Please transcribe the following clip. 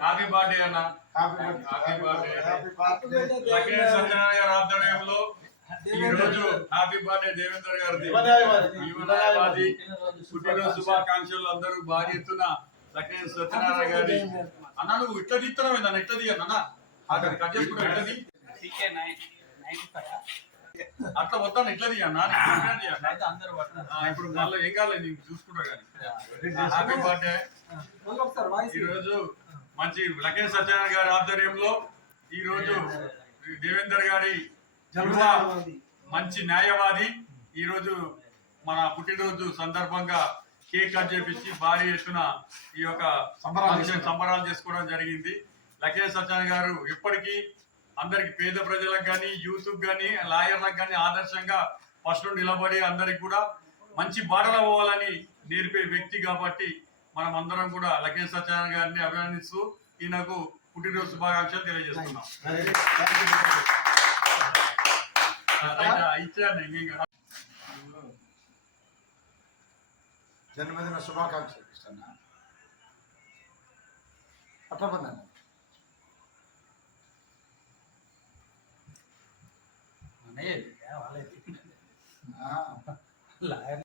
Happy birthday అన్న. Happy birthday. Lakshmi Satyanarayana గారి ఆధ్వర్యంలో ఈ రోజు హ్యాపీ బర్త్డే దేవేందర్ గారిది యువనాయవాది పుట్టినరోజు శుభాకాంక్షలు. అందరూ భారీ ఎత్తున లక్ష్మీ సత్యనారాయణ గారి అన్న నువ్వు ఇట్లా తీస్తున్నావు అన్న, ఇట్లా తీయన్న అన్న కట్ చేసుకుంటా ఇట్లా తీ. అట్లా వద్దాను ఇట్లా తీయన్నా ఇప్పుడు మళ్ళీ ఏం కాలేదు నీకు చూసుకుంటా కానీ. Happy birthday. ఈరోజు మంచి లక్ష్మీ సత్యనారాయణ గారి ఆధ్వర్యంలో ఈ రోజు దేవేందర్ గారి మంచి న్యాయవాది ఈ రోజు మన పుట్టినరోజు సందర్భంగా కేక్ కట్ చేపించి భారీ ఎత్తున ఈ యొక్క సంబరాలు చేసుకోవడం జరిగింది. లక్ష్మీ సత్యనారాయణ గారు ఎప్పటికీ అందరికి పేద ప్రజలకు కానీ యూత్ కానీ లాయర్లకు కానీ ఆదర్శంగా ఫస్ట్ నిలబడి అందరికి కూడా మంచి బాటలో పోవాలని నేర్పే వ్యక్తి కాబట్టి మనం అందరం కూడా లక్ష్మీ సత్యనారాయణ గారిని అభినందిస్తూ ఈయనకు పుట్టినరోజు శుభాకాంక్షలు తెలియజేస్తున్నాం. జన్మదిన శుభాకాంక్షలు ఇస్తున్నా. అట్లా